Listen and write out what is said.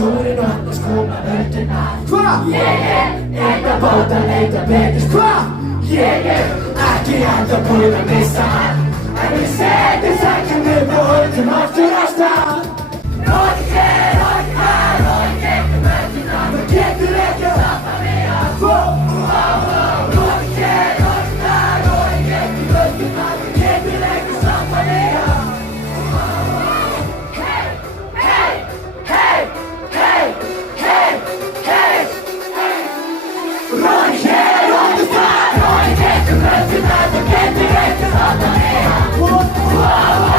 Sólin og annars koma völduna. Hva? Ég enga bóta leita betist. Hva? Ég ekki enda búinn að missa hann. En við setjum sækjum upp og höldum aftur á stað. Róði hér, róði þar, róði gegnum völduna. Það getur ekki að stoppa mig að få. Róði hér, róði þar, róði gegnum völduna. Það getur ekki að stoppa mig að Run here on the side, run, get the rest of the get the rest of the